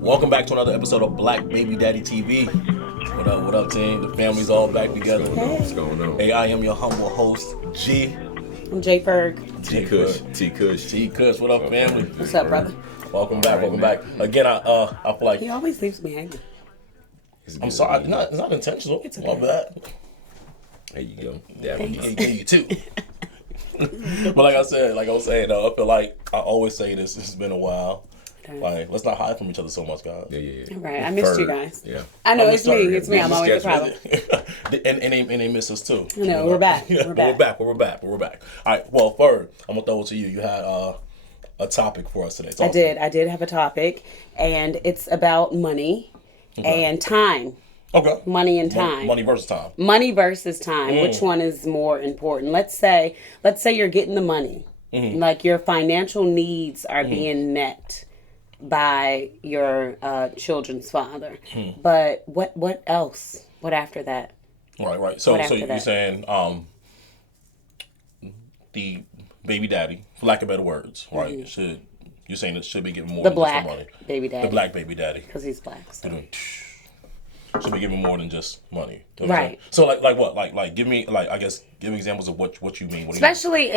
Welcome back to another episode of Black Baby Daddy TV. What up, team? The family's all back together. What's going on? Hey, I am your humble host, G. I'm J Ferg. T Kush. T Kush. What up, family? What's up, brother? Welcome back. Again, I feel like He always leaves me hanging. I'm sorry. It's not intentional. It's My okay. bad. There you go. You too. But like I was saying, I feel like I always say this. This has been a while. Like, let's not hide from each other so much, guys. Yeah. Right, I missed you guys. Yeah. I know, I'm it's sorry. me. It's me. I'm always the problem. and they miss us too. No, we're back. We're back. We're back. All right. Well, Ferg, I'm gonna throw it to you. You had a topic for us today. I did have a topic, and it's about money and time. Okay. Money and time. Money versus time. Money versus time. Which one is more important? Let's say you're getting the money. Like your financial needs are being met by your children's father. But what else? What after that? Right. So you're saying the baby daddy, for lack of better words, right? You're saying it should be getting more The than black just the money. baby daddy. The black baby daddy. Because he's black. So. Should be giving more than just money. Right. So like what? Like give me examples of what you mean. Especially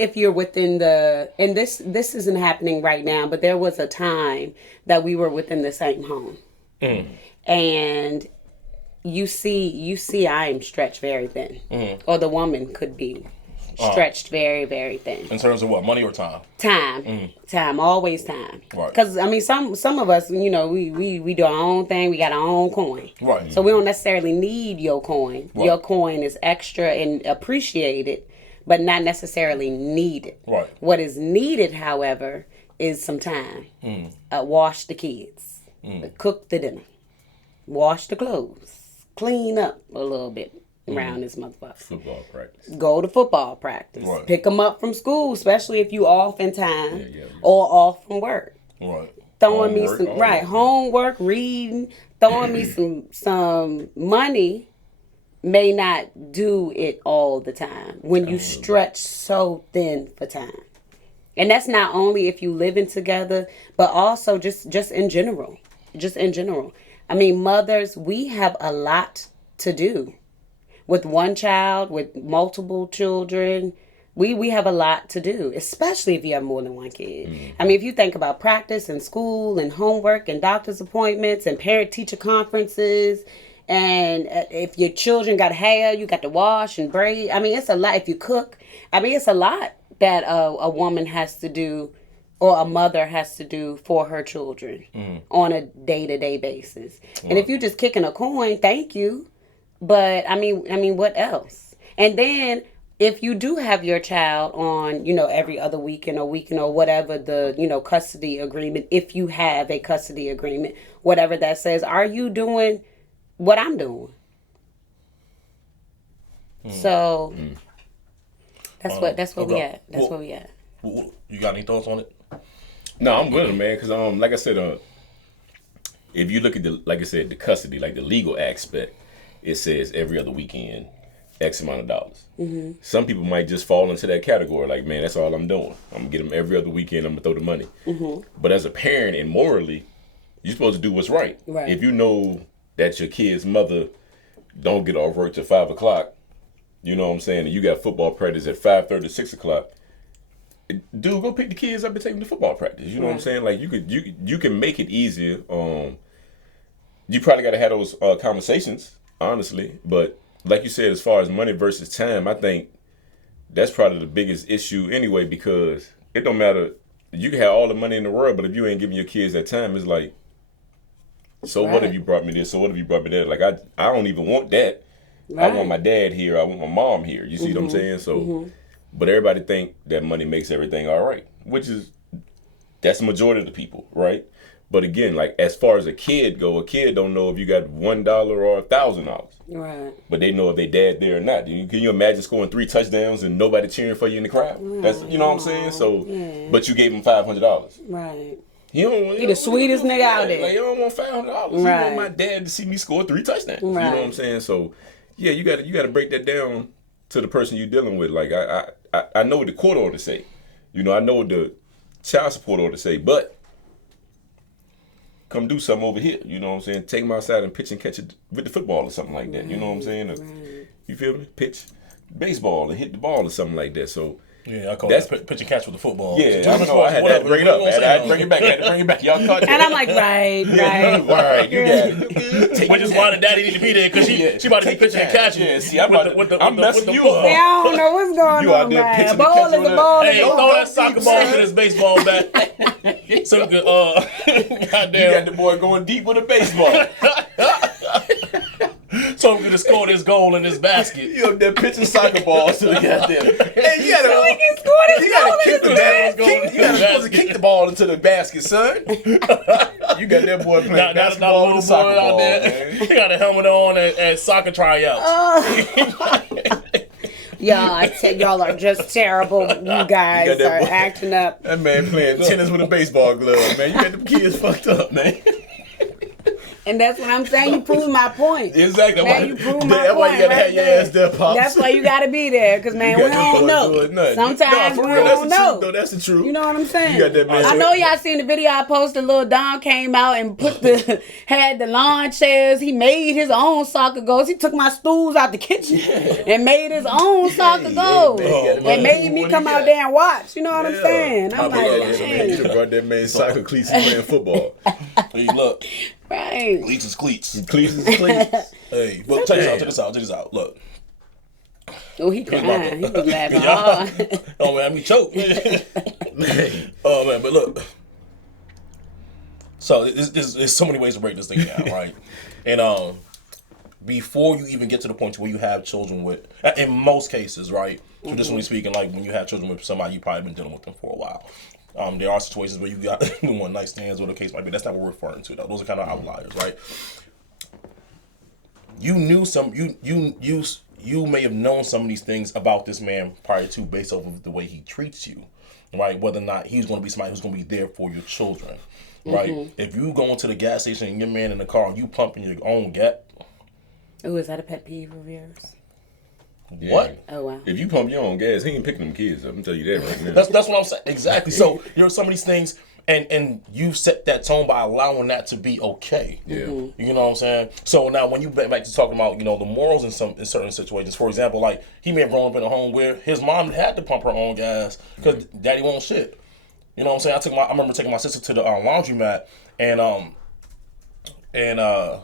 if you're within and this isn't happening right now, but there was a time that we were within the same home. And you see I am stretched very thin. Or the woman could be stretched very, very thin. In terms of what? Money or time? Time, always time. Right. Because I mean, some of us, we do our own thing. We got our own coin. Right. So we don't necessarily need your coin. Right. Your coin is extra and appreciated, but not necessarily needed. Right. What is needed, however, is some time. Wash the kids, cook the dinner, wash the clothes, clean up a little bit around this motherfucker. Football practice. Go to football practice. Right. Pick them up from school, especially if you off in time Yeah. or off from work. Right. Throwing me Homework, homework, reading, throwing me some money may not do it all the time when you stretch so thin for time. And that's not only if you living together, but also just in general. Just in general. I mean, mothers, we have a lot to do. With one child, with multiple children, we have a lot to do, especially if you have more than one kid. I mean, if you think about practice and school and homework and doctor's appointments and parent-teacher conferences, and if your children got hair, you got to wash and braid. I mean, it's a lot. If you cook, I mean, it's a lot that a woman has to do or a mother has to do for her children on a day-to-day basis. And if you're just kicking a coin, thank you. But I mean, what else? And then if you do have your child on, every other weekend or whatever the, custody agreement, if you have a custody agreement, whatever that says, are you doing what I'm doing? So that's what we at. That's where we at. You got any thoughts on it? No, I'm with him, man. Because like I said, if you look at the custody, like the legal aspect, it says every other weekend, X amount of dollars. Some people might just fall into that category, like, man, that's all I'm doing. I'm gonna get them every other weekend. I'm gonna throw the money. But as a parent and morally, you're supposed to do what's right. Right. If you know that your kid's mother don't get off work till 5 o'clock, you know what I'm saying, and you got football practice at 5:30, 6 o'clock. Dude, go pick the kids up and take them to football practice. You know what I'm saying? Like you can make it easier. You probably got to have those conversations, honestly. But like you said, as far as money versus time, I think that's probably the biggest issue anyway, because it don't matter. You can have all the money in the world, but if you ain't giving your kids that time, it's like, so what if you brought me this? So what if you brought me that? Like I don't even want that. Right. I want my dad here. I want my mom here. You see what I'm saying? So, but everybody think that money makes everything all right, that's the majority of the people, right? But again, like as far as a kid don't know if you got $1 or $1,000. Right. But they know if they dad there or not. Can you imagine scoring 3 touchdowns and nobody cheering for you in the crowd? That's what I'm saying. So, but you gave him $500. Right. He the sweetest nigga out there. Like, you don't want $500. Right. You want my dad to see me score 3 touchdowns. Right. You know what I'm saying? So, yeah, you got to break that down to the person you're dealing with. Like I know what the court order say. I know what the child support order say, but come do something over here. You know what I'm saying? Take him outside and pitch and catch it with the football or something like that. You know what I'm saying? Or, you feel me? Pitch baseball and hit the ball or something like that. So yeah, I call that pitch and catch with the football. Yeah, I know. I had to bring it up. I had to bring it back. Y'all caught that. And I'm like, right. You got it. Which is why the daddy need to be there because she about to be pitching and catching. Yeah, see, I'm messing you up. I don't know what's going You out on, there man. pitching A ball is a ball. Hey, throw that soccer ball to this baseball bat. So good. Goddamn. You got the boy going deep with a baseball. So I'm going to score this goal in this basket. You up there pitching soccer balls to the goddamn. Hey, you gotta kick the ball into the basket, son. You got that boy playing basketball with a soccer ball, man. He got a helmet on at soccer tryouts. Y'all are just terrible. You guys are acting up. That man playing tennis with a baseball glove, man. You got them kids fucked up, man. And that's what I'm saying. You proved my point. Exactly. Now you proved my that's point. why you gotta right have your ass there, Pops. That's why you gotta be there, because man, we don't know. Sometimes we don't know. No, that's the truth. You know what I'm saying? You got that man. I know y'all seen the video I posted. Lil Don came out and had the lawn chairs. He made his own soccer goals. He took my stools out the kitchen and made his own soccer goals. And made me come out there and watch. You know what I'm saying? I'm like, you should brought that man soccer cleats playing football. Hey, look. Right. Cleats is cleats. Cleats is cleats. Hey, but check this out. Look. Oh, he crying. He was laughing hard. Oh, man, I mean, choke. Oh, man, but look. So, there's so many ways to break this thing down, right? And before you even get to the point where you have children with, in most cases, right? Traditionally speaking, like when you have children with somebody, you've probably been dealing with them for a while. There are situations where you got one night stands or the case might be. That's not what we're referring to, though. Those are kind of outliers, right? You knew you may have known some of these things about this man prior to, based off of the way he treats you, right? Whether or not he's going to be somebody who's going to be there for your children, right? If you go into the gas station and your man in the car and you pumping your own gas. Oh, is that a pet peeve of yours? Yeah. What? Oh, wow. If you pump your own gas, he ain't picking them kids up. I'm tell you that right now. That's what I'm saying. Exactly. So you're some of these things, and you set that tone by allowing that to be okay. Yeah. You know what I'm saying? So now when you back to talking about, the morals in certain situations, for example, like he may have grown up in a home where his mom had to pump her own gas because daddy won't shit. You know what I'm saying? I remember taking my sister to the laundromat and a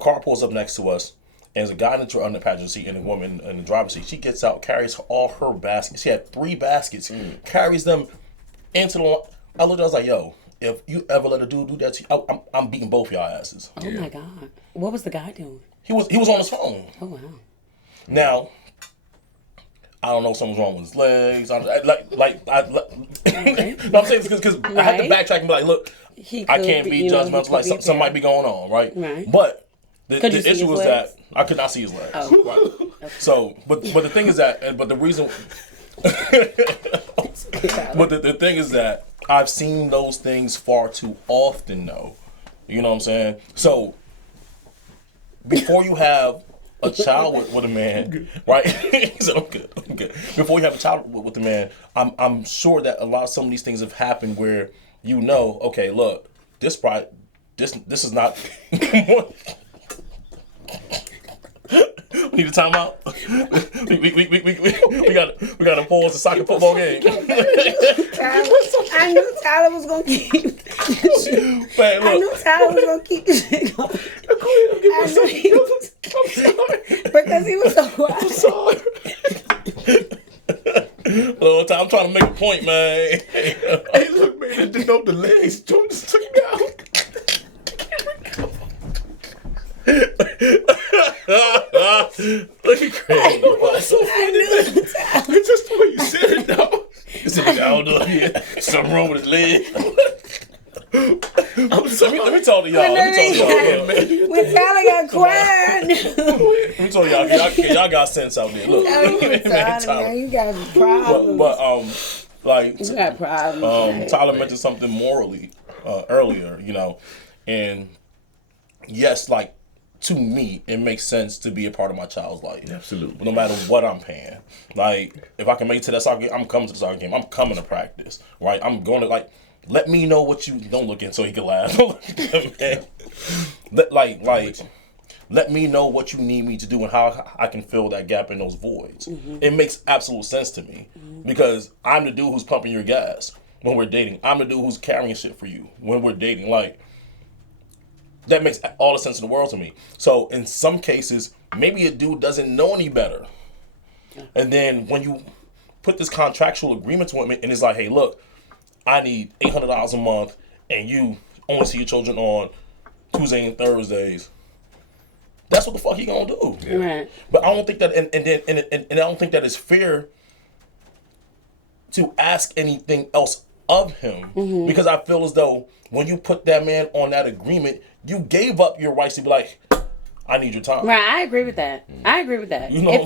car pulls up next to us. And there's a guy in the passenger seat and a woman in the driver's seat. She gets out, carries all her baskets. She had 3 baskets, carries them into the. I looked, I was like, yo, if you ever let a dude do that to you, I'm beating both y'all asses. Oh my God. What was the guy doing? He was on his phone. Oh wow. Now, I don't know if something's wrong with his legs. No, I'm saying this because I had to backtrack and be like, look, I can't be judgmental. Like something might be going on, right? Right. But the issue was that I could not see his legs. Oh. Right. Okay. So, but the thing is that, but the reason, but the thing is that I've seen those things far too often, though. You know what I'm saying? So, before you have a child with a man, right? He said, I'm good. Before you have a child with a man, I'm sure that some of these things have happened where okay, look, this is not. We need a timeout. we got to pause the soccer football game. I knew Tyler was gonna keep. Man, look. I knew Tyler was gonna keep this shit going. I'm sorry. Because he was so wild. I'm sorry. I'm trying to make a point, man. Hey, look, man, it didn't know the legs. Just took me out. Look at Craig. I knew Tyler. It's just the way you said it, though. He said, I don't know. Yeah. Something wrong with his leg. I'm sorry. Let me talk to y'all. When Tyler got quiet. Let me tell y'all. Y'all got sense out there. Look. Man, you got problems. But like you got problems. Tyler mentioned something morally earlier, and yes, like to me, it makes sense to be a part of my child's life. Absolutely. No matter what I'm paying. Like, if I can make it to that soccer game, I'm coming to the soccer game. I'm coming to practice, right? I'm going to, like, let me know what you don't look in so he can laugh. Don't look at him, man. Let me know what you need me to do and how I can fill that gap in those voids. It makes absolute sense to me because I'm the dude who's pumping your gas when we're dating. I'm the dude who's carrying shit for you when we're dating. Like, that makes all the sense in the world to me. So in some cases, maybe a dude doesn't know any better. And then when you put this contractual agreement to him and it's like, hey, look, I need $800 a month and you only see your children on Tuesday and Thursdays. That's what the fuck he gonna do. Yeah. Right. But I don't think that, and I don't think that it's fair to ask anything else of him because I feel as though when you put that man on that agreement, you gave up your rights to be like, I need your time. Right, I agree with that. I agree with that. You know if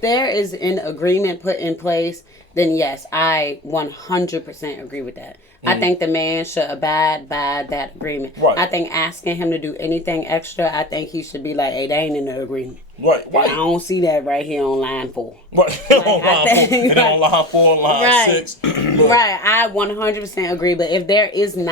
there is an agreement put in place, then yes, I 100% agree with that. I think the man should abide by that agreement. Right. I think asking him to do anything extra, I think he should be like, hey, they ain't in the agreement. Right. And I don't see that right here on line 4. Right. On line 4, line 6. Right. I 100% agree. But if there isn't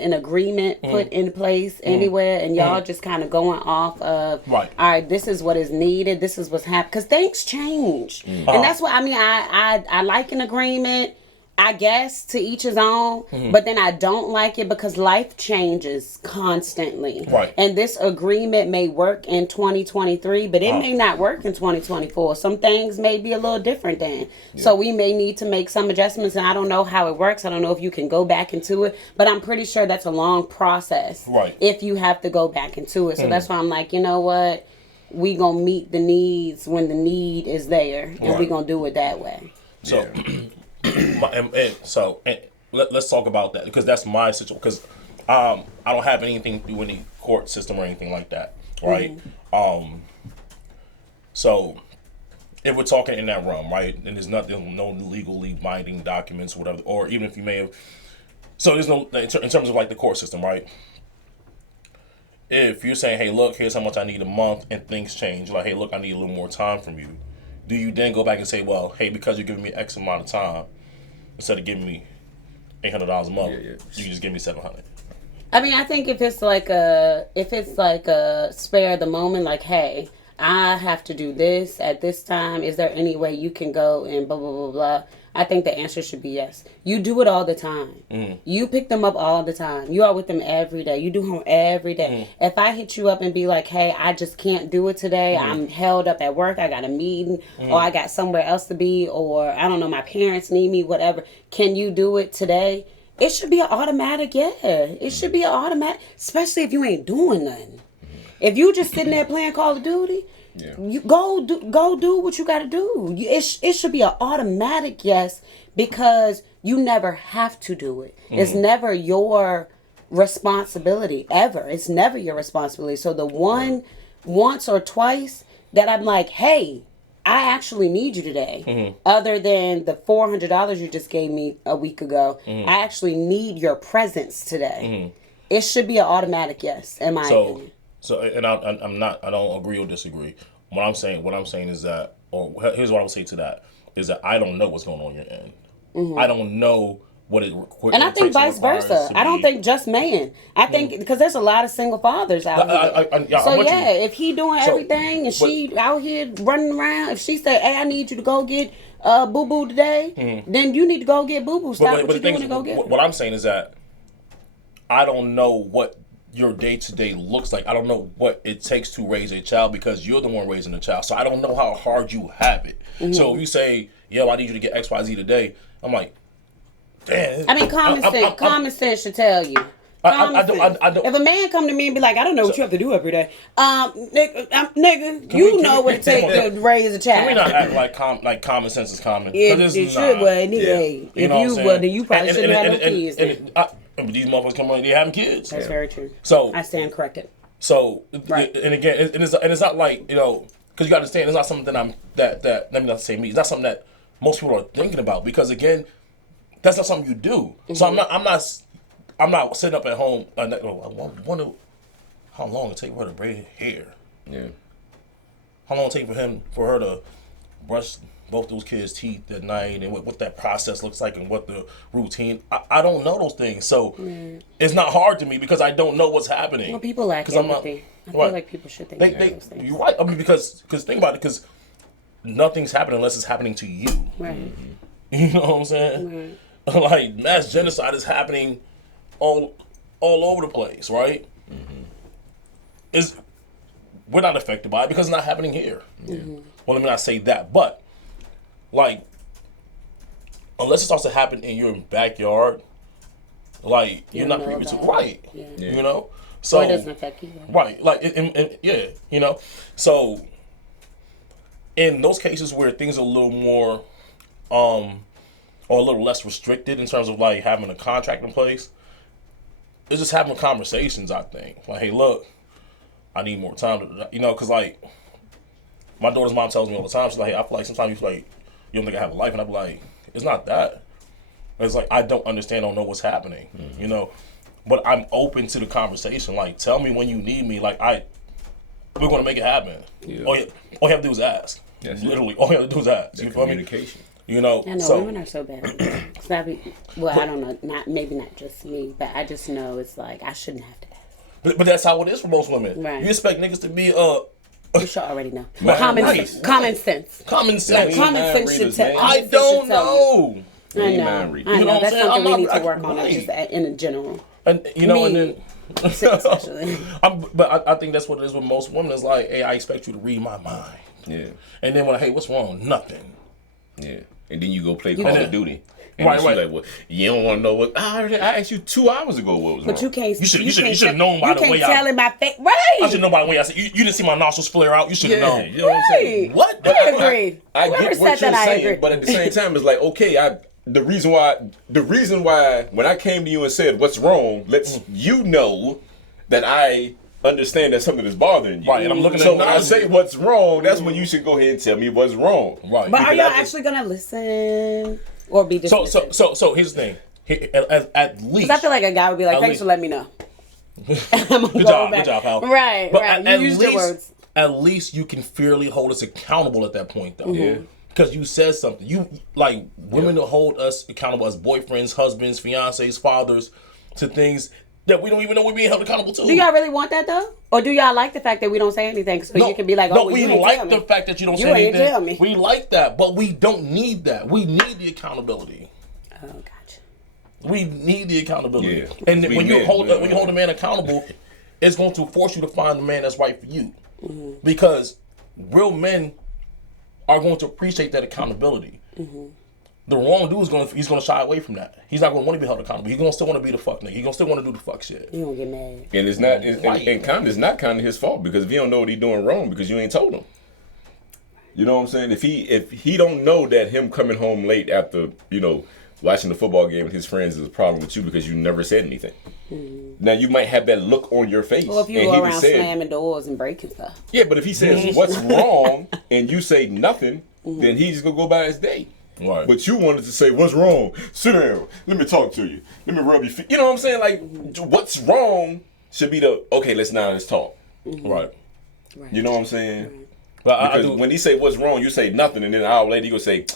an agreement put in place anywhere and y'all just kind of going off of, all right, this is what is needed, this is what's happening. Because things change. And that's what, I mean, I like an agreement. I guess to each his own, but then I don't like it because life changes constantly. Right. And this agreement may work in 2023, but it may not work in 2024. Some things may be a little different then. Yeah. So we may need to make some adjustments, and I don't know how it works. I don't know if you can go back into it, but I'm pretty sure that's a long process. Right. If you have to go back into it. So that's why I'm like, you know what? We gonna meet the needs when the need is there, and we gonna do it that way. So... let's talk about that because that's my situation. Because I don't have anything to do with any court system or anything like that, right? So if we're talking in that realm, right, and there's no legally binding documents, or whatever, or even if you may have, so there's no in terms of like the court system, right? If you're saying, hey, look, here's how much I need a month, and things change, like, hey, look, I need a little more time from you. Do you then go back and say, well, hey, because you're giving me X amount of time, instead of giving me $800 a month, you just give me $700? I mean, I think if it's like a spare of the moment, like, hey, I have to do this at this time. Is there any way you can go and blah, blah, blah, blah? I think the answer should be yes. You do it all the time. You pick them up all the time. You are with them every day. You do them every day. If I hit you up and be like, hey, I just can't do it today. I'm held up at work. I got a meeting or I got somewhere else to be or I don't know, my parents need me, whatever. Can you do it today? It should be an automatic, yeah. It should be an automatic, especially if you ain't doing nothing. If you just sitting there playing Call of Duty, you go do what you got to do. It should be an automatic yes because you never have to do it. It's never your responsibility ever. It's never your responsibility. So the once or twice that I'm like, hey, I actually need you today. Other than the $400 you just gave me a week ago, I actually need your presence today. It should be an automatic yes, in my opinion. So, and I don't agree or disagree. What I'm saying is that, or here's what I would say to that, is that I don't know what's going on your end. I don't know what it requires. And I think vice versa. I don't think just man. I think, because there's a lot of single fathers out there. If he doing everything and she out here running around, if she said, hey, I need you to go get boo-boo today, then you need to go get boo-boo. Stop what you're doing and go get it. What I'm saying is that I don't know what your day-to-day looks like. I don't know what it takes to raise a child because you're the one raising the child. So I don't know how hard you have it. So if you say, yo, I need you to get XYZ today, I'm like, damn. I mean, common sense should tell you. I don't. If a man come to me and be like, I don't know what you have to do every day. Nigga, you know what it takes to raise a child. Can we not act like common sense is common? It should, well, anyway. If you were, then you probably shouldn't have no kids. And these motherfuckers come on, they having kids. That's very true. So I stand corrected. So and again, it's not like, you know, because you got to understand, it's not something that let me not say me. It's not something that most people are thinking about because again, that's not something you do. So I'm not sitting up at home. I wonder how long it take for her to braid hair. Yeah. How long it take for her to brush both those kids' teeth at night and what that process looks like and what the routine. I don't know those things, so it's not hard to me because I don't know what's happening. Well, people lack 'Cause I'm not- empathy. I feel right. like people should think They, about those things. you're right. I mean, because think about it, because nothing's happening unless it's happening to you. Right. You know what I'm saying? Like mass genocide is happening all over the place, right? We're not affected by it because it's not happening here. Well, let me not say that, but like, unless it starts to happen in your backyard, like you're not know privy to, about it. right? Yeah. You know, so Or it doesn't affect you. right, like, yeah, you know, so in those cases where things are a little more, or a little less restricted in terms of like having a contract in place, it's just having conversations. I think, like, hey, look, I need more time to, you know, because like my daughter's mom tells me all the time, she's like, hey, I feel like sometimes you feel like you don't think I have a life, and I'm like, it's not that. It's like I don't understand, don't know what's happening, you know, but I'm open to the conversation. Like, tell me when you need me. Like, we're gonna make it happen. Yeah. All you have to do is ask. That's Literally, all you have to do is ask. The You feel me? communication. You know, I know so women are so bad. Well, I don't know. Maybe not just me, but I just know it's like I shouldn't have to ask. but that's how it is for most women. Right. You expect niggas to be You should already know. Man, Common right. sense. Common sense. common sense. Common mind sense should readers, tell. man. I don't know. I Ain't know. mind reading. I You know know. what I'm That's saying? something I'm we not- need to work on, right. just in general. And you know, and Me. then Especially. but I think that's what it is with most women. Is like, hey, I expect you to read my mind. Yeah. And then when, hey, what's wrong? Nothing. Yeah. And then you go play Call know- of Duty. And Right, then she's right. like, well, you don't want to know what. I asked you 2 hours ago what was wrong. But you can't. You should can't have known by you the can't way tell I. in my face. I Right. should know by the way I said. You didn't see my nostrils flare out. You should have Yeah, known. you know what I'm saying? Right. What? I agree. I Whoever get said what you're that, I saying, agree. but at the same time, it's like, okay, the reason why when I came to you and said what's wrong, lets you know that I understand that something is bothering you. Right, and I'm looking so at when I you. say what's wrong, that's when you should go ahead and tell me what's wrong. Right. But are Because y'all I just- actually gonna listen or be dismissive? So here's the thing. At least. 'Cause I feel like a guy would be like, At "Thanks least- for letting me know." Good job, pal. Right, But right. At You used least, your words. At least you can fairly hold us accountable at that point, though. Yeah. Because you said something. You like women to hold us accountable as boyfriends, husbands, fiancés, fathers, to things that we don't even know we're being held accountable to. Do y'all really want that though, or do y'all like the fact that we don't say anything so you can be like, "Oh, no, well, we you ain't like tell the me." fact that you don't You say ain't anything. tell me. We like that, but we don't need that. We need the accountability. Oh, gotcha. We need the accountability. Yeah. And We when you men, hold man. when you hold a man accountable, it's going to force you to find the man that's right for you. Mm-hmm. Because real men are going to appreciate that accountability. Mm-hmm. The wrong dude he's gonna shy away from that. He's not gonna want to be held accountable. He's gonna still want to be the fuck nigga. He's gonna still want to do the fuck shit. You don't get mad. And it's not, Right. and kind of, it's not kind of his fault because if he don't know what he's doing wrong because you ain't told him. You know what I'm saying? If he don't know that him coming home late after, watching the football game with his friends is a problem with you because you never said anything. Now you might have that look on your face. Well, if you and go he around just said, slamming doors and breaking stuff, yeah, but if he says what's wrong and you say nothing, then he's just gonna go by his day. Right. But you wanted to say what's wrong? Sit down. Let me talk to you. Let me rub your feet. You know what I'm saying? Like what's wrong should be let's talk. Right. You know what I'm saying? But I Because do. when he say what's wrong, you say nothing, and then an hour later he gonna say,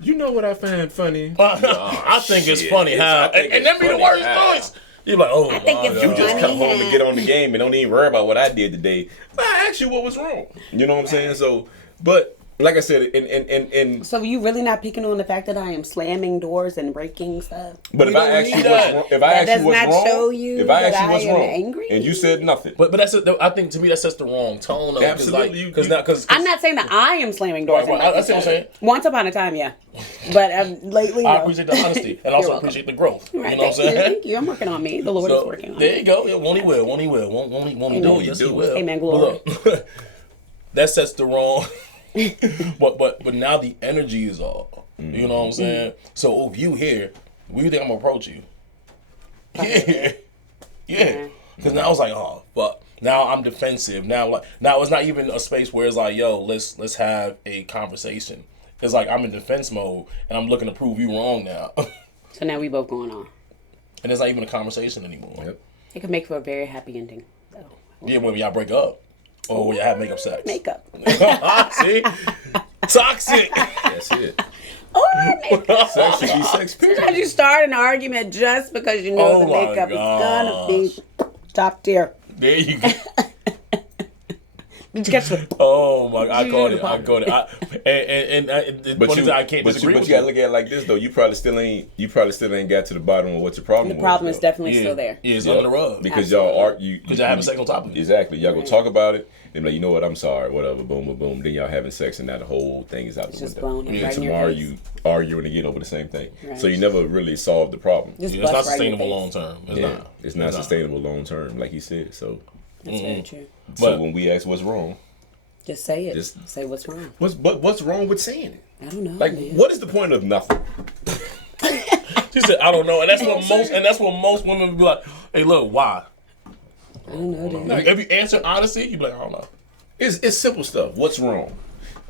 you know what I find funny? I think it's funny how, I think and it's that be the funny worst how. noise. You're like, oh, I think it's You just funny come home and how- get on the game and don't even worry about what I did today. I asked you what was wrong. You know what I'm saying? So, but like I said, and So you really not picking on the fact that I am slamming doors and breaking stuff? but We if I don't ask you need what's that. wrong, if I That ask does you what's not wrong, show you if I ask that you what's I am wrong, angry? and you said nothing, But I think to me that sets the wrong tone. Though, Absolutely. Because I'm not saying that I am slamming doors. Right, and right. breaking That's what I'm stuff. saying. Once upon a time, yeah, but lately, I no. appreciate the honesty and also welcome. appreciate the growth. Right, You know what I'm thank you, saying? thank you. I'm working on me. The Lord is working on there me. you go. Yeah, won't he will? Won't he will? Won't he do it? Yes, he will. Amen, glory. But look, that sets the wrong. but now the energy is off. You know what I'm saying? So if you here, where you think I'm gonna approach you? Yeah. Because now it's like, oh, but now I'm defensive. Now it's not even a space where it's like, yo, let's have a conversation. It's like I'm in defense mode and I'm looking to prove you wrong now. So now we both going on. And it's not even a conversation anymore. Yep. It could make for a very happy ending, though. Yeah, when y'all break up. Or when you have makeup sex? Makeup. See? Toxic. That's it. Or makeup. Sex should be sex, period. Sometimes you start an argument just because you know the makeup is gonna be top tier. There you go. Did you catch the? Oh my! I caught it. I caught it. But I can't disagree but with you gotta look at it like this though. You probably still ain't got to the bottom of what your problem The was. problem is though. definitely still there. Yeah, it's under the rug. Because y'all argue. Because y'all having sex on top of it. Exactly. Y'all gonna talk about it. Then be like, you know what? I'm sorry. Whatever. Boom, boom, boom. Then y'all having sex, and now the whole thing is out the Just window. blown right And in your tomorrow face. you arguing again over the same thing. Right. So you never really solved the problem. Just It's not bust right in your sustainable face. long term. It's Yeah, not. it's not sustainable long term, like he said. So, That's very true. so when we ask what's wrong, Just say it. Just- say what's wrong. what's wrong with saying it? I don't know. Like, man. what is the point of nothing? She said, "I don't know," and that's what most women would be like. Hey, look, why? I don't know. Dude. Like, if you answer honestly, you'd be like, "I don't know." It's simple stuff. What's wrong?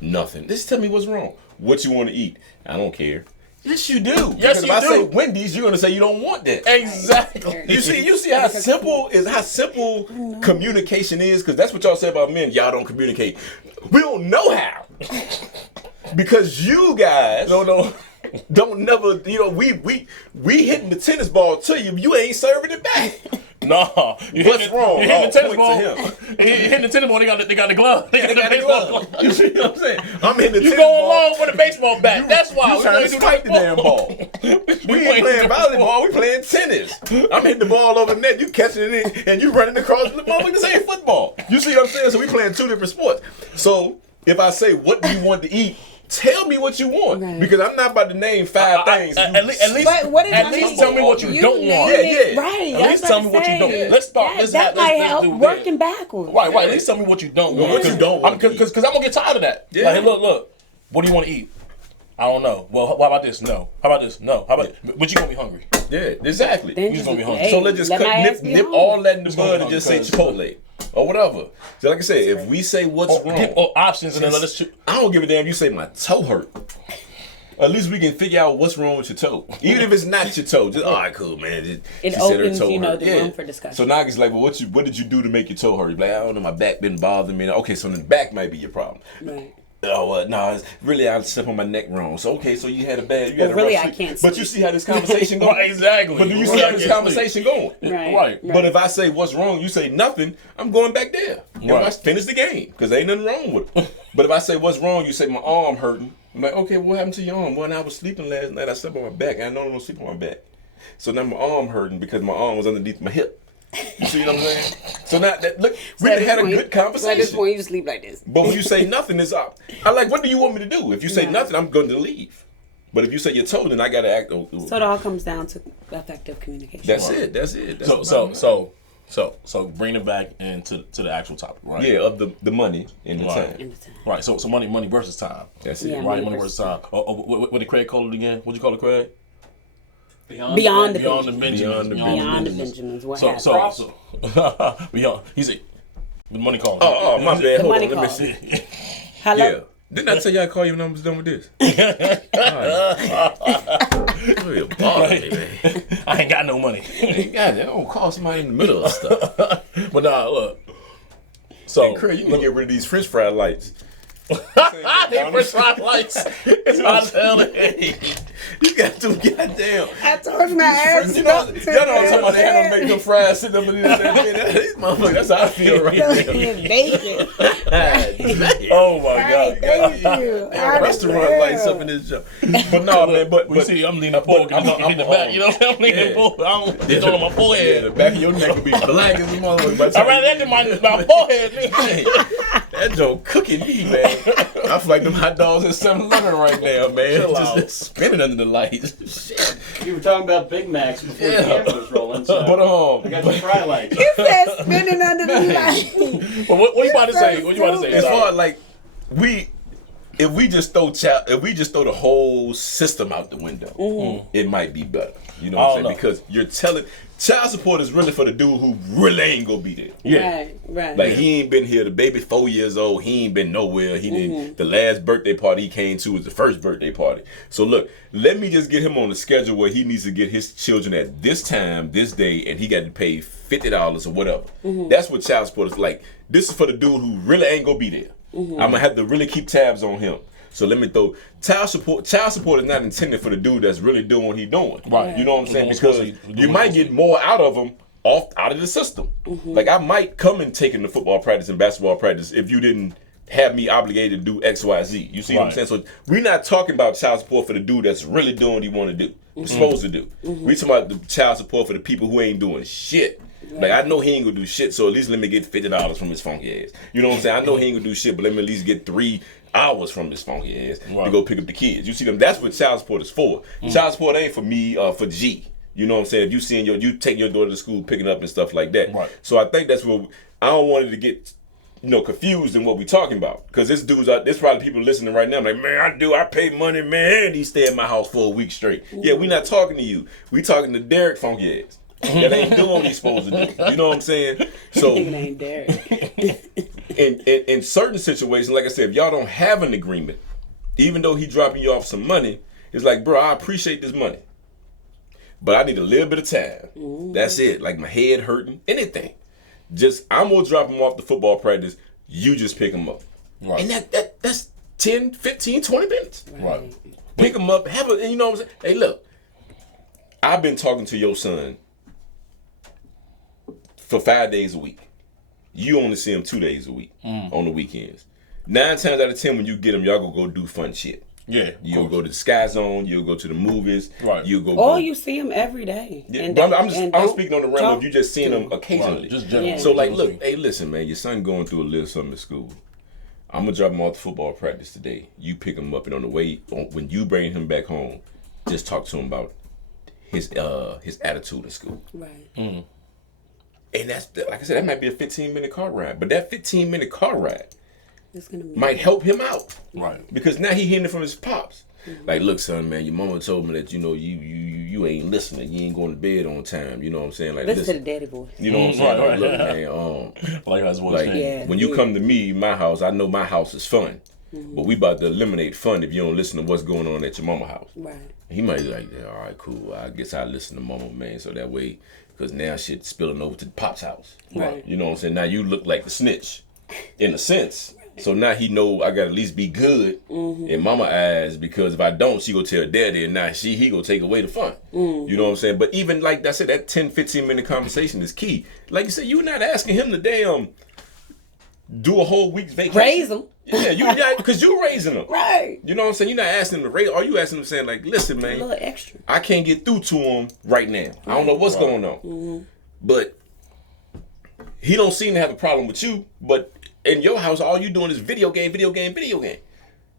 Nothing. Just tell me what's wrong. What you want to eat? I don't care. Yes, you do. Yes, Because you if I do. say Wendy's, you're gonna say you don't want that. Exactly. You see how simple communication is, because that's what y'all say about men. Y'all don't communicate. We don't know how, because you guys don't never. You know, we hitting the tennis ball to you. You ain't serving it back. No, What's wrong? You hitting the tennis Point ball. to him. You hitting the tennis ball. They got the glove. They got the baseball glove. You see what I'm saying? I'm hitting the You tennis go ball. along with a baseball bat. That's why You trying to spike the damn ball. We ain't playing volleyball, we playing tennis. I'm hitting the ball over the net, you catching it, and you running across the ball. This ain't football. You see what I'm saying? So we playing two different sports. So if I say, what do you want to eat? Tell me what you want, Right. because I'm not about to name five things. At least But what is at I least mean? tell me what you don't name want. it. Yeah. Right. At least tell me what you don't. Let's start. That might help do working backwards. Right. At least tell me what you don't want. what you don't want to eat. Because I'm gonna get tired of that. Yeah. Like, hey, look. What do you want to eat? I don't know. Well, how about this? No. How about this? No. How about? But you gonna be hungry. Yeah, exactly. Then just gonna be hungry. hey, So let's just let my ass be nip hungry. all that in the Just gonna be bud and just say hungry, Chipotle or whatever. So like I said, if we say what's wrong, Options and then let us choose. I don't give a damn. You say my toe hurt. At least we can figure out what's wrong with your toe. Even if it's not your toe, just all right, cool, man. It she said her opens, toe you know, hurt. the room for discussion. So now it's like, well, what did you do to make your toe hurt? You're like, I don't know, my back been bothering me. Okay, so then the back might be your problem. Right. Oh, no, it's really I slept on my neck wrong. So okay, so you had a bad. Well, had a really, rough I sleep. can't But sleep. you see how this conversation going? Exactly. But do you see Really, how I this can't conversation going? Right. But if I say what's wrong, you say nothing, I'm going back there. And Right. I finish the game because ain't nothing wrong with it. But if I say what's wrong, you say my arm hurting. I'm like, okay, what happened to your arm? Well, I was sleeping last night. I slept on my back. And I know I don't sleep on my back. So now my arm hurting because my arm was underneath my hip. You see what I'm saying? So now that look, we done had a good So at this conversation. point, you sleep like this. But when you say nothing, is up. I like. What do you want me to do? If you say Right. nothing, I'm going to leave. But if you say you're told, then I got to act. So it all comes down to effective communication. That's it. That's it. That's So bring it back into the actual topic, right? yeah, of the money and the Right. time. In the time. Right. So money versus time. That's it. Yeah. Right. Money Money versus time. What did Craig call it again? What'd you call it, Craig? Beyond the Beyond the Benjamins. Benjamins. Beyond the Benjamins. What So happened? beyond. He's a the money call. Oh, my bad. Hold money on. Let me call. see. Hello? Yeah. Didn't I tell y'all I call you when I was done with this? You're bothering me, man. I ain't got no money. God, that don't call somebody in the middle of stuff. But nah, look. So Craig, you need to get rid of these French fry lights. they French fry lights. It's my telling. You got to goddamn. I told you my ass. You know, y'all know what I'm talking about. They had them make them fries sitting up in this. These motherfuckers, that's how I feel right now. Bacon. Oh my Right, god. thank you. Restaurant lights up in this job. But no, man. But You see, I'm leaning forward. I'm in the back. You know what I'm leaning forward. I don't. It's on my yeah, forehead. the back of your neck will be black as a motherfucker. By the I time ran that in my forehead. nigga. that joke cooking me, man. I feel like them hot dogs at 7-Eleven right now, man. Chill Just out. spinning under the lights. Shit. You were talking about Big Macs before the camera was rolling, so But I got the fry lights. You said spinning under the light. But what you about to say? What you about to say? as far as like if we just throw the whole system out the window, it might be better. You know what I'm saying? know. Because you're telling child support is really for the dude who really ain't gonna be there. Yeah. Right. Like he ain't been here. The baby 4 years old. He ain't been nowhere. He didn't. The last birthday party he came to was the first birthday party. So look, let me just get him on the schedule where he needs to get his children at this time, this day, and he got to pay $50 or whatever. That's what child support is like. This is for the dude who really ain't gonna be there. I'm gonna have to really keep tabs on him. So let me throw child support. Child support is not intended for the dude that's really doing what he's doing. Right. You know what I'm saying? Who's Because supposed to be you might get more out of him out of the system. Like I might come and take him to football practice and basketball practice if you didn't have me obligated to do X, Y, Z. You see what I'm saying? So we're not talking about child support for the dude that's really doing what he want to do. Supposed to do. We talking about the child support for the people who ain't doing shit. Like I know he ain't gonna do shit, so at least let me get $50 from his funky ass. You know what I'm saying? I know he ain't gonna do shit, but let me at least get 3 hours from his funky ass to go pick up the kids. You see them? That's what child support is for. Child support ain't for me, for G. You know what I'm saying? If you seeing you take your daughter to school, picking up and stuff like that. Right. So I think that's what I don't want it to get, confused in what we talking about. Because there's probably people listening right now like, man, I pay money, man. He stay in my house for a week straight. Yeah, we not talking to you. We talking to Derek funky ass. That ain't doing what he's supposed to do. You know what I'm saying? So It ain't Derek. in certain situations, like I said, if y'all don't have an agreement, even though he dropping you off some money, it's like, bro, I appreciate this money, but I need a little bit of time. That's it. Like my head hurting, anything. Just I'm gonna drop him off the football practice. You just pick him up, Right. and that's 10, 15, 20 minutes. Right. Pick him up, you know what I'm saying? Hey, look, I've been talking to your son for 5 days a week. You only see him 2 days a week on the weekends. 9 times out of 10, when you get him, y'all gonna go do fun shit. Yeah. You'll go to the Sky Zone. You'll go to the movies. Right. You'll go. Or you see him every day. Yeah, And but I'm don't speaking on the realm talk of you just seeing to them occasionally. Right. Just general. So like, General look, hey, listen, man, your son going through a little something at school. I'm gonna drop him off to football practice today. You pick him up, and on the way, when you bring him back home, just talk to him about his attitude in school. Right. And that's, like I said, that might be a 15-minute car ride. But that 15-minute car ride It's gonna be might help him out. Right. Because now he hearing it from his pops. Like, look, son, man, your mama told me that, you ain't listening. You ain't going to bed on time. You know what I'm saying? Like, listen to the daddy voice. You know what I'm saying? Right, Like, look, right. man, Like that's what like, Yeah. when you come to me, my house, I know my house is fun. But we about to eliminate fun if you don't listen to what's going on at your mama house. Right. He might be like, yeah, all right, cool. I guess I listen to mama, man. So that way, because now shit's spilling over to the pop's house. Right. You know what I'm saying? Now you look like the snitch, in a sense. So now he know I gotta at least be good in mama eyes, because if I don't, she go tell daddy, and now he go take away the fun. You know what I'm saying? But even like I said, that 10, 15-minute conversation is key. Like you said, you're not asking him to damn do a whole week's vacation. Raise them. Yeah, because you're raising them. Right. You know what I'm saying? You're not asking him to raise. Are you asking him saying like, listen, A man, little extra. I can't get through to him right now. I don't know what's going on. But he don't seem to have a problem with you. But in your house, all you doing is video game.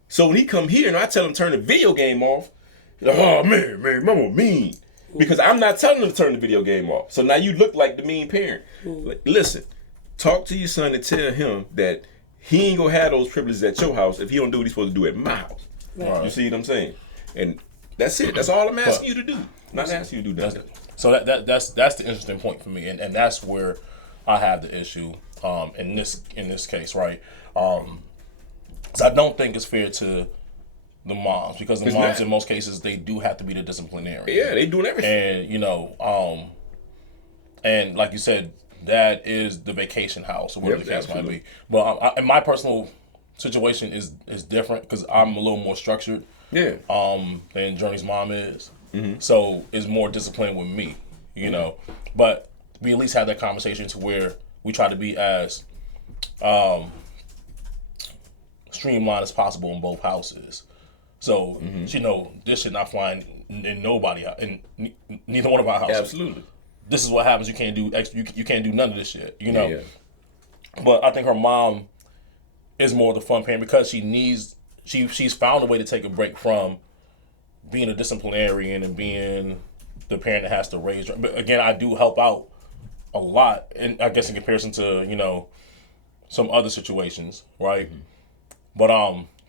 So when he come here and I tell him turn the video game off, he's like, oh man, mama mean. Because I'm not telling him to turn the video game off. So now you look like the mean parent. Like, listen, talk to your son and tell him that he ain't gonna have those privileges at your house if he don't do what he's supposed to do at my house. Right. You see what I'm saying? And that's it. That's all I'm asking you to do. I'm not asking you to do that. So that's the interesting point for me, and that's where I have the issue in this case, right? 'Cause I don't think it's fair to the moms, because the It's moms not. in most cases they do have to be the disciplinarian. Yeah, they doing everything. And and like you said, that is the vacation house or whatever Yep, the case absolutely. might be. But in my personal situation is different, because I'm a little more structured. Yeah. Than Journey's mom is. So it's more disciplined with me, you know. But we at least have that conversation to where we try to be as streamlined as possible in both houses. So this should not fly in nobody in neither one of our houses. Absolutely. This is what happens. You can't do you can't do none of this shit, you know. Yeah. But I think her mom is more the fun parent, because she's found a way to take a break from being a disciplinarian and being the parent that has to raise her. But again, I do help out a lot, and I guess in comparison to some other situations, right? But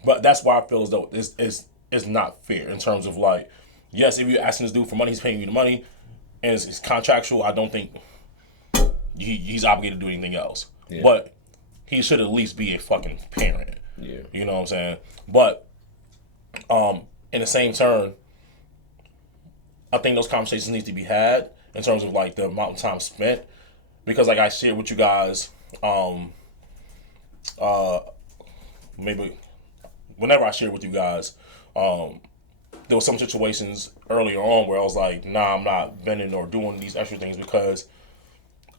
But that's why I feel as though it's not fair in terms of like, yes, if you're asking this dude for money, he's paying you the money, and it's contractual. I don't think he's obligated to do anything else. Yeah. But he should at least be a fucking parent. Yeah. You know what I'm saying? But in the same turn, I think those conversations need to be had in terms of like the amount of time spent, because like I shared with you guys, maybe whenever I shared with you guys, there was some situations earlier on where I was like, nah, I'm not bending or doing these extra things because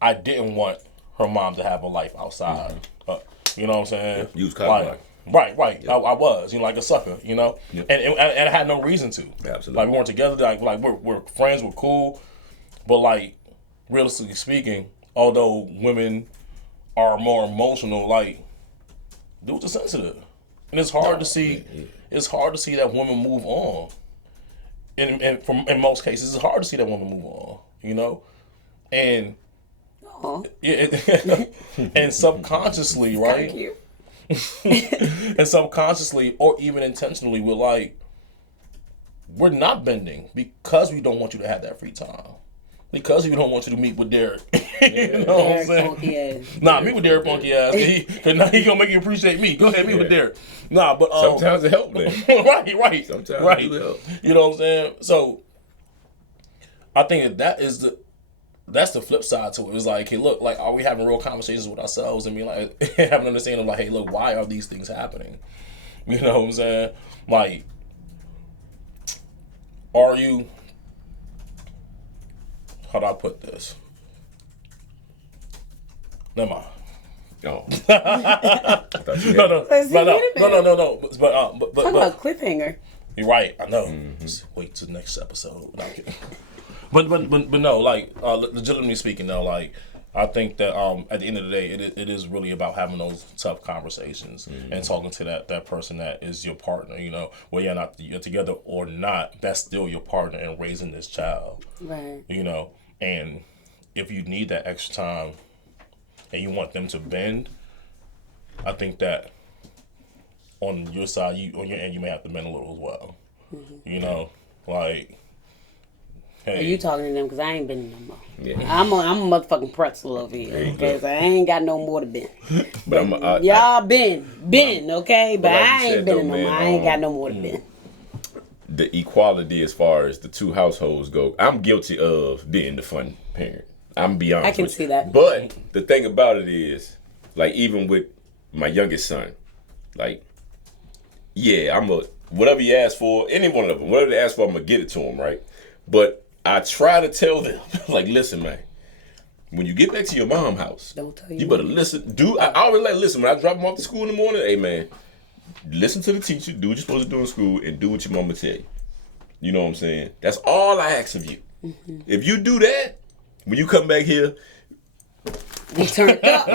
I didn't want her mom to have a life outside. You know what I'm saying? You was caught Right. Yep. I was, like a sucker, Yep. And I had no reason to. Absolutely. Like we weren't together. Like we're friends. We're cool. But like, realistically speaking, although women are more emotional, like dudes are sensitive, and it's hard to see. Yeah. It's hard to see that women move on. In most cases, it's hard to see that women move on. And and subconsciously, right? Cute. And subconsciously or even intentionally, we're not bending because we don't want you to have that free time. Because we don't want you to meet with Derek. You know what I'm saying? Nah, meet with Derek funky ass. Now he gonna make you appreciate me. Go ahead, meet with Derek. Nah, but sometimes it helps, man. Right. Sometimes it helps. You know what I'm saying? So I think that's the flip side to it. It's like, hey, look, like, are we having real conversations with ourselves and be like, having an understanding of like, hey, look, why are these things happening? You know what I'm saying? Like, are you? How do I put this? Never mind. No. No. But talk about cliffhanger. You're right. I know. Just wait till the next episode. No, I'm kidding. But no, like legitimately speaking, though, like I think that at the end of the day, it is really about having those tough conversations and talking to that person that is your partner. Whether you're together or not, that's still your partner in raising this child. Right. And if you need that extra time and you want them to bend, I think that on your side, on your end, you may have to bend a little as well. Mm-hmm. Like. Hey. You talking to them because I ain't been no more. Yeah. I'm a motherfucking pretzel over here. Okay, so I ain't got no more to bend. But y'all been, okay? But like I ain't been no more. I ain't got no more to Mm. bend. The equality as far as the two households go, I'm guilty of being the fun parent. I'm beyond. I can see that. But the thing about it is, like, even with my youngest son, like, yeah, whatever you ask for, any one of them, whatever they ask for, I'm gonna get it to them, right? But I try to tell them, like, listen, man, when you get back to your mom's house, don't tell you better listen. I always like, listen, when I drop them off to school in the morning, hey, man, listen to the teacher, do what you're supposed to do in school, and do what your mama tell you. You know what I'm saying? That's all I ask of you. Mm-hmm. If you do that, when you come back here, we turned up.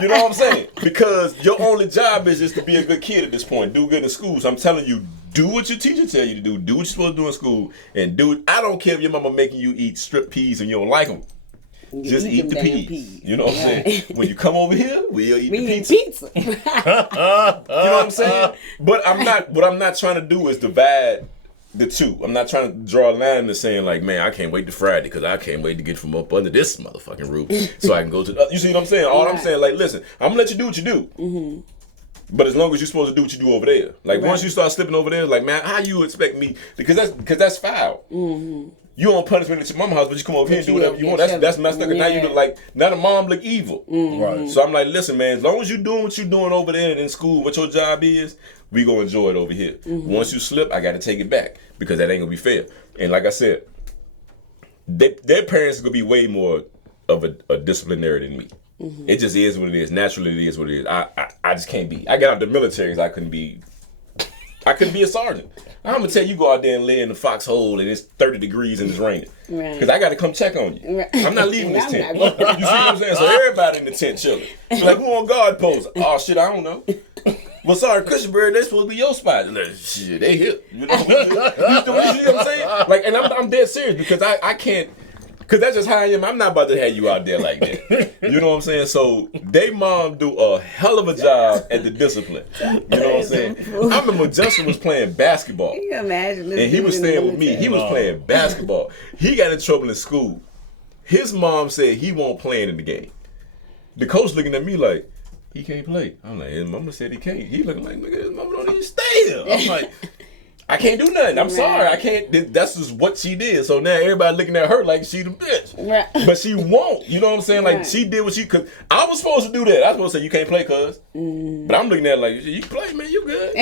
You know what I'm saying? Because your only job is just to be a good kid at this point. Do good in school. So I'm telling you, do what your teacher tell you to do. Do what you're supposed to do in school. And do it. I don't care if your mama making you eat strip peas and you don't like them. Just eat the peas. You know what I'm saying? When you come over here, we'll eat the pizza. You know what I'm saying? But what I'm not trying to do is divide the two. I'm not trying to draw a line to saying like, man, I can't wait to Friday because I can't wait to get from up under this motherfucking roof so I can go to the, you see what I'm saying? All I'm saying, like, listen, I'm gonna let you do what you do. Mm-hmm. But as long as you're supposed to do what you do over there. Like, once you start slipping over there, like, man, how you expect me? Because that's foul. Mm-hmm. You on punishment at your mama's house, but you come over here and do whatever you want. That's messed up. Now you look like, now the mom look evil. Mm-hmm. Right. So I'm like, listen, man, as long as you're doing what you're doing over there and in school, what your job is, we gonna enjoy it over here. Mm-hmm. Once you slip, I gotta take it back because that ain't gonna be fair. And like I said, their parents are gonna be way more of a disciplinary than me. Mm-hmm. It just is what it is. Naturally, it is what it is. I just can't be. I got out the military, I couldn't be a sergeant. I'm gonna tell you, go out there and lay in the foxhole and it's 30 degrees and it's raining. Right. Cause I gotta come check on you. Right. I'm not leaving this tent. You see what I'm saying? So everybody in the tent chilling. So like, who on guard post? Oh shit, I don't know. Well, sorry, Cushionberry, they supposed to be your spot. Like, shit, they hit. You know what I'm saying? Like, and I'm dead serious because I can't. Cause that's just how I am. I'm not about to have you out there like that. You know what I'm saying? So they mom do a hell of a job at the discipline. You know what I'm saying? I remember Justin was playing basketball. Can you imagine this? And he was dude in the staying with me. military? He was playing basketball. He got in trouble in school. His mom said he won't play in the game. The coach looking at me like, he can't play. I'm like, his mama said he can't. He looking like, nigga, his mama don't even stay here. I'm like, I can't do nothing. I'm sorry. I can't. That's just what she did. So now everybody looking at her like she the bitch. Right. But she won't. You know what I'm saying? Like Right. she did what she could. I was supposed to do that. I was supposed to say, you can't play, cuz. But I'm looking at it like, you can play, man. You good.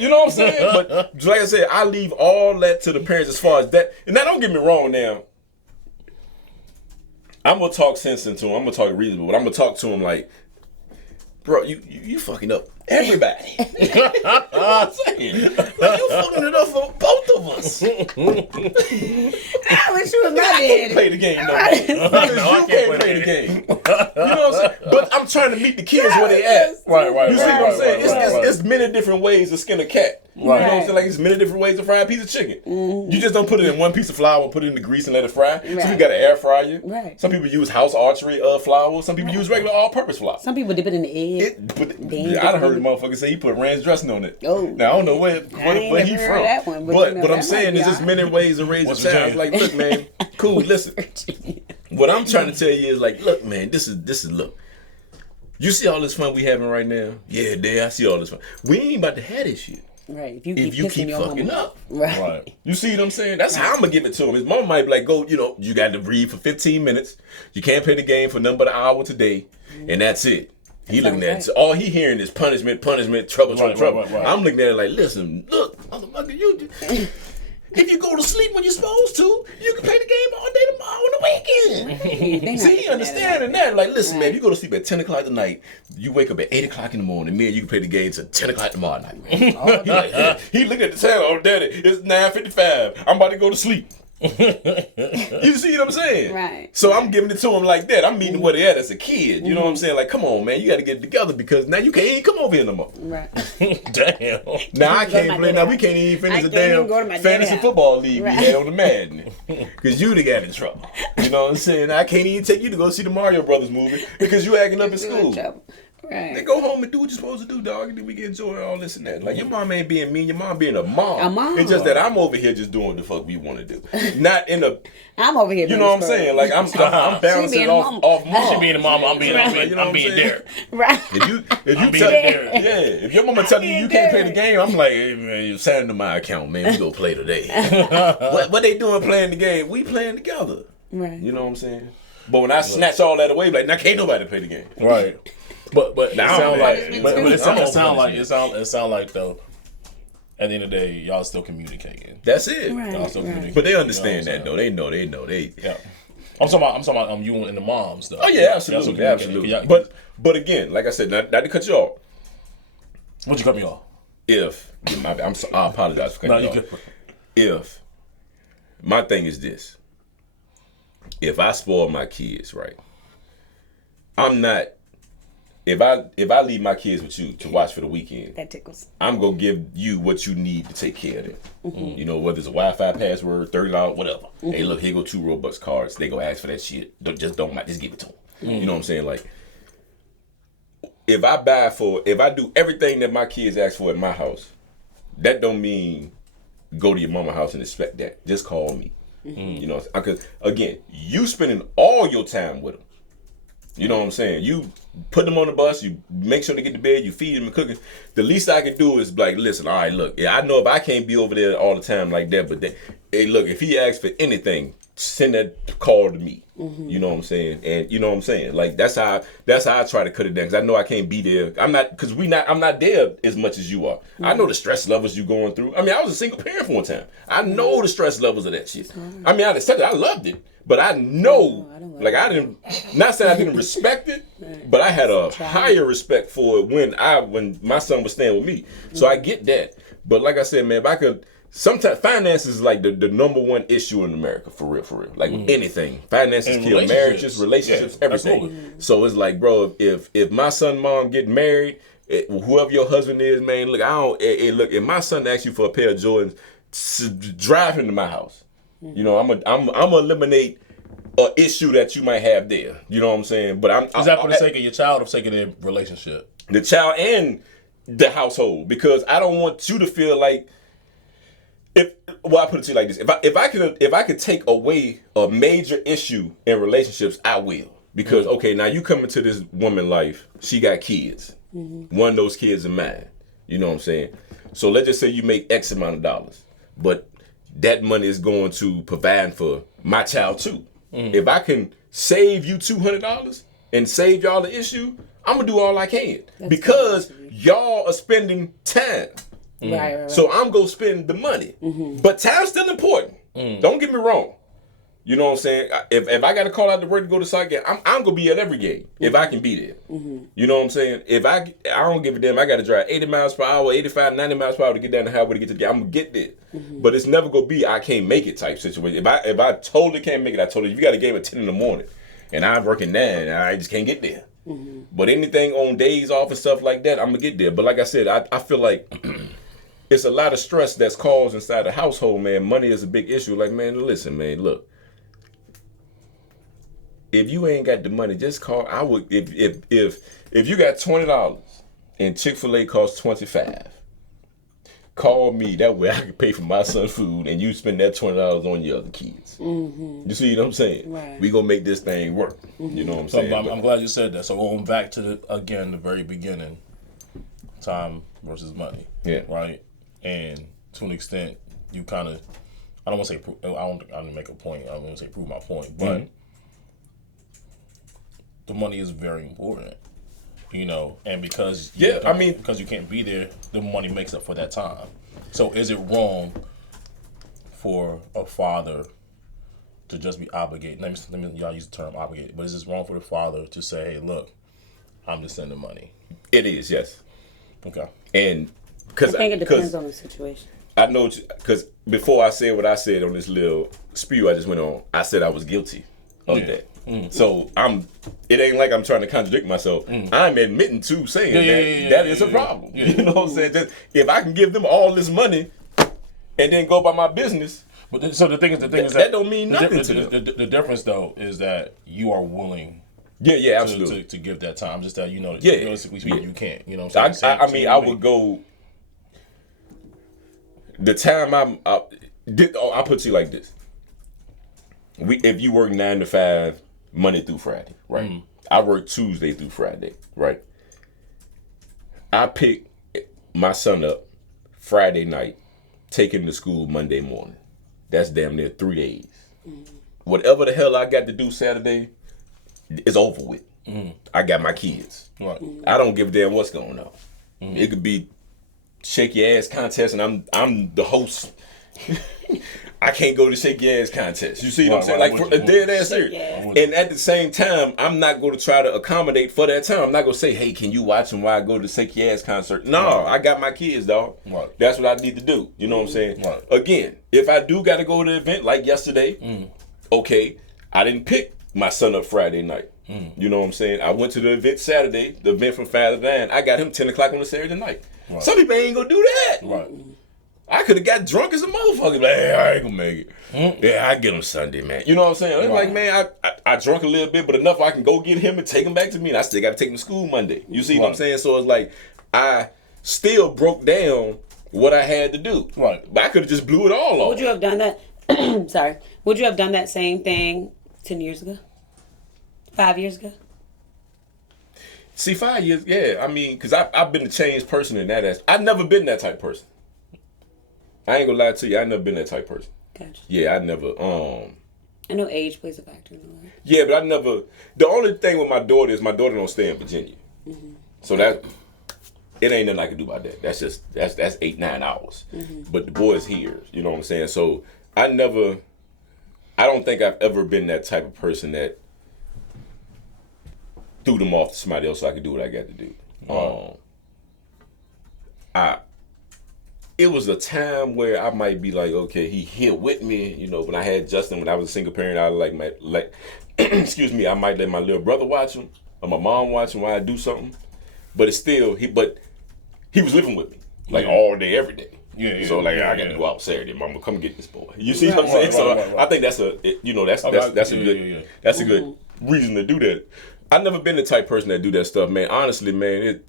You know what I'm saying? But like I said, I leave all that to the parents as far as that. And now don't get me wrong now. I'm going to talk sense into him. I'm going to talk reasonable. But I'm going to talk to him like, bro, you fucking up everybody. You know what I'm saying? Like, you fucking it up for both of us. I wish you was my I can't daddy. play the game no more. Because you can't play the game. You know what I'm saying? But I'm trying to meet the kids where they at. Right. You see what I'm saying? Right. It's many different ways to skin a cat. You know what I'm saying? Like, it's many different ways to fry a piece of chicken. You just don't put it in one piece of flour, put it in the grease and let it fry. Some people got an air fryer. Right. Some people use house archery flour. Some people use regular all-purpose flour. Some people dip it in the egg. I done heard the motherfucker say he put ranch dressing on it. Oh. Now I don't know where he never from. heard that one, but but you know, what I'm that saying might be is there's all many ways to raise a What's child. Virginia? Like, look, man, cool. Listen, what I'm trying to tell you is like, look, man, this is look. You see all this fun we having right now? Yeah, Dad, I see all this fun. We ain't about to have this shit. Right. If you keep your fucking mama. up. Right. You see what I'm saying? That's how I'm gonna give it to him. His mom might be like, go, you got to read for 15 minutes. You can't play the game for nothing but an hour today, and that's it. He looking at it. All he hearing is punishment, trouble. Right. I'm looking at it like, listen, look, motherfucker, if you go to sleep when you're supposed to, you can play the game all day tomorrow on the weekend. See, he understanding that. Like, listen, man, if you go to sleep at 10 o'clock tonight, you wake up at 8 o'clock in the morning, man, you can play the game till 10 o'clock tomorrow night. He looking at the time, oh, daddy, it's 9:55. I'm about to go to sleep. You see what I'm saying? Right. So I'm giving it to him like that. I'm meeting where they at as a kid. You know what I'm saying? Like, come on, man, you got to get it together because now you can't even come over here no more. Right. Damn. Now I Go to can't my play. daddy Now we house. can't even finish I a can't even damn go to my daddy fantasy house. football league Right. we had on the Madden because you got in trouble. You know what I'm saying? I can't even take you to go see the Mario Brothers movie because you acting up in school. Right. They go home and do what you're supposed to do, dog, and then we can enjoy all this and that. Like, your mom ain't being mean, your mom being a mom. A mom. It's just that I'm over here just doing what the fuck we want to do. Not in a, I'm over here. you know what I'm saying? Like, I'm balancing being it a off mama. mom. She being a mama, I'm being You know what I'm being saying? there. Right. If you being tell there. if your mama telling you can't play the game, I'm like, hey, man, you sign into my account, man. We go play today. what they doing playing the game? We playing together. Right. You know what I'm saying? But when I snatch all that away, like, now can't nobody play the game. Right. But Now, it sound like man, but it I'm sound like though at the end of the day y'all still communicating. That's it. Right. Y'all still communicating. But they You know understand what I'm that though. They know. They. Yeah. I'm talking about you and the moms though. Oh yeah, absolutely. But again, like I said, not to cut you off. What'd you cut me off? I apologize for cutting No, you you off. good. If my thing is this, if I spoil my kids, right? I'm not. If I leave my kids with you to watch for the weekend, That tickles. I'm gonna give you what you need to take care of them. You know, whether it's a Wi-Fi password, $30, whatever. Hey, look, here go 2 Robux cards. They go ask for that shit. Just give it to them. You know what I'm saying? Like, if I do everything that my kids ask for at my house, that don't mean go to your mama's house and expect that. Just call me. You know, because again, you spending all your time with them. You know what I'm saying? You put them on the bus, you make sure they get to bed, you feed them and cook. The least I can do is like, listen, all right, look, yeah, I know if I can't be over there all the time like that, but hey, look, if he asks for anything, send that call to me. You know what I'm saying? And you know what I'm saying? Like that's how I try to cut it down because I know I can't be there. I'm not there as much as you are. I know the stress levels you going through. I mean, I was a single parent for one time. I know the stress levels of that shit. I mean, I accepted it. I loved it. But I know, not saying I didn't respect it, but I had a higher respect for it when my son was staying with me. So I get that. But like I said, man, if I could, sometimes finances is like the number one issue in America, for real. Like with anything. Finances And kill marriages, relationships, everything. absolutely. So it's like, bro, if my son and mom get married, whoever your husband is, man, look, look, if my son asks you for a pair of Jordans, drive him to my house. You know, I'm gonna eliminate a issue that you might have there. You know what I'm saying? But Is that for the sake of your child or for the sake of their relationship? the child and the household, because I don't want you to feel like I put it to you like this: if I could take away a major issue in relationships, I will. Because okay, now you come into this woman life, she got kids. One of those kids are mine. You know what I'm saying? So let's just say you make X amount of dollars, but that money is going to provide for my child too. If I can save you $200 and save y'all the issue, I'm gonna do all I can because y'all are spending time. Right. So I'm gonna spend the money, but time's still important. Don't get me wrong. You know what I'm saying? If I got to call out the work to go to soccer game, I'm gonna be at every game if I can be there. You know what I'm saying? If I don't give a damn, I got to drive 80 miles per hour, 85, 90 miles per hour to get down the highway to get to the game. I'm gonna get there, but it's never gonna be I can't make it type situation. If I totally can't make it, I told you, if you got a game at 10 in the morning, and I'm working 9, and I just can't get there. But anything on days off and stuff like that, I'm gonna get there. But like I said, I feel like it's a lot of stress that's caused inside the household, man. Money is a big issue. Like, man, listen, man, look. If you ain't got the money, just call. I would if you got $20 and Chick-fil-A costs $25, call me. That way I can pay for my son's food and you spend that $20 on your other kids. You see what I'm saying? Right. We gonna make this thing work. You know what I'm saying? I'm glad you said that. So going back to the very beginning, time versus money. Yeah. Right. And to an extent, you kind of, I don't want to say, I don't make a point. I don't want to say prove my point, but the money is very important, you know, and because because you can't be there, the money makes up for that time. So is it wrong for a father to just be obligated? Let me y'all use the term obligated, but is it wrong for the father to say, "Hey, look, I'm just sending money"? It is, yes. Okay. And I think it depends on the situation. I know, because before I said what I said on this little spew I just went on, I said I was guilty of that. So it ain't like I'm trying to contradict myself. I'm admitting to saying that is a problem. You know what I'm saying? Just, if I can give them all this money and then go about my business, but so the thing is that don't mean nothing to them. The difference though is that you are willing. Yeah, absolutely. To give that time, just that realistically speaking, you can't. You know what I'm saying? I mean, I would go. The time I'll put it to you like this. If you work 9 to 5, Monday through Friday, right? I work Tuesday through Friday, right? I pick my son up Friday night, take him to school Monday morning. That's damn near 3 days. Whatever the hell I got to do Saturday, it's over with. I got my kids. Right. I don't give a damn what's going on. It could be shake your ass contest, and I'm the host. I can't go to shake your ass contest. You see what I'm saying? Like, for a dead ass serious. And at the same time, I'm not going to try to accommodate for that time. I'm not going to say, hey, can you watch them while I go to the shake your ass concert? No, I got my kids, dog. Right. That's what I need to do. You know what I'm saying? Right. Again, if I do got to go to the event like yesterday, okay, I didn't pick my son up Friday night. You know what I'm saying? I went to the event Saturday, the event from 5 to 9. I got him 10 o'clock on a Saturday night. Right. Some people ain't going to do that. Right. I could have got drunk as a motherfucker. Like, hey, I ain't gonna make it. Yeah, I get him Sunday, man. You know what I'm saying? It's like, man, I drunk a little bit, but enough I can go get him and take him back to me, and I still got to take him to school Monday. You see what I'm saying? So it's like, I still broke down what I had to do. Right. But I could have just blew it all off. Would you have done that? Sorry. Would you have done that same thing 10 years ago? 5 years ago? See, 5 years, yeah. I mean, because I've been a changed person in that aspect. I've never been that type of person. I ain't gonna lie to you, I never been that type of person. Gotcha. Yeah, I never, I know age plays a factor in that. yeah, but I never, the only thing with my daughter is my daughter don't stay in Virginia. So that, it ain't nothing I can do about that. That's just, that's 8-9 hours. But the boy's here, you know what I'm saying? So I don't think I've ever been that type of person that threw them off to somebody else so I could do what I got to do. It was a time where I might be like, okay, he here with me. You know, when I had Justin, when I was a single parent, I like excuse me, I might let my little brother watch him or my mom watch him while I do something. But it's still, he was living with me like all day, every day. Yeah. So like I gotta go out Saturday, mama, come get this boy. You see what I'm saying? Right, So right. I think that's a good reason to do that. I've never been the type of person that do that stuff, man. Honestly, man,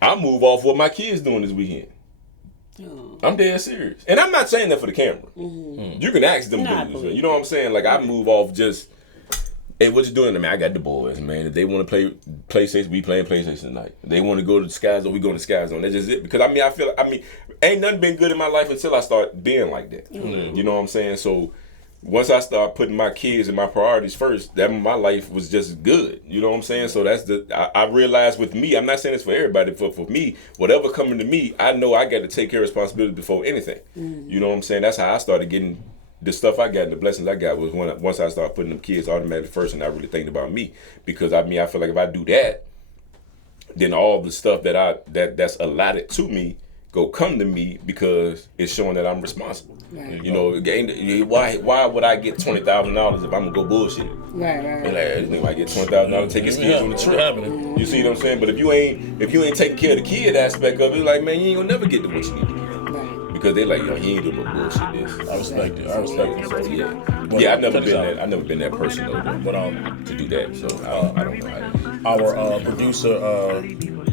I move off what my kids doing this weekend. I'm dead serious, and I'm not saying that for the camera. You can ask them dudes, man. You know what I'm saying? Like I move off just. Hey, what you doing? I mean, I got the boys, man. If they want to play PlayStation, we playing PlayStation tonight. If they want to go to the Sky Zone, we go to the Sky Zone. That's just it. Because I feel ain't nothing been good in my life until I start being like that. You know what I'm saying? So once I start putting my kids and my priorities first, that my life was just good. You know what I'm saying? So that's I realized with me, I'm not saying this for everybody, for me, whatever coming to me, I know I got to take care of responsibility before anything. You know what I'm saying? That's how I started getting the stuff I got and the blessings I got was once I started putting them kids automatically first and I really thinking about me. Because I feel like if I do that, then all the stuff that's allotted to me go come to me because it's showing that I'm responsible. Right. You know, why would I get $20,000 if I'm gonna go bullshit? Right. Like, I get $20,000 to take his kids on the trip. You see what I'm saying? But if you ain't taking care of the kid aspect of it, like man, you ain't gonna never get to what you need to get. Because they like, yo, he ain't doing no bullshit this. I respect it. Yeah, I've never been that person though, but to do that. So I don't know how to. Our producer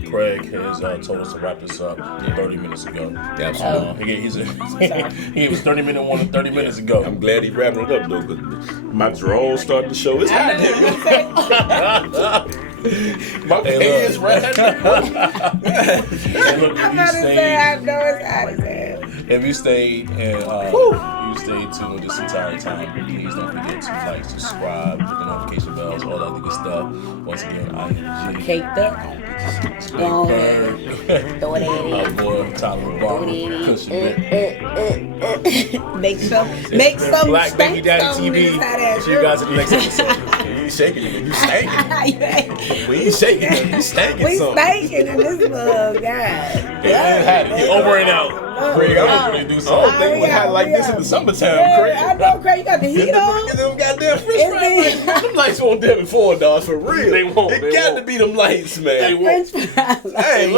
Craig has told us to wrap this up 30 minutes ago. Absolutely. He was 30 minutes ago. I'm glad he wrapping it up though, because my drawers starting to show. It's hot here. My pants red. If you stayed and you stayed tuned this entire time, please don't forget to like, subscribe, hit the notification bells, all that good stuff. Once again, I am G. Caked up. Go ahead. Throw it in. Our boy Tyler Barber. Make some Black Baby Daddy TV. See you guys in the next episode. You ain't shaking it. You stankin'. We ain't shaking it. You stankin' We something. spanking in this mug, God. Get over and out. Craig, I don't really do something. I don't think we had like this in the summertime, Craig. I know, Craig. You got the heat on. Get them goddamn fish fries. Them lights won't there before, dog. For real. They won't. It got to be them lights, man. French fries. Hey,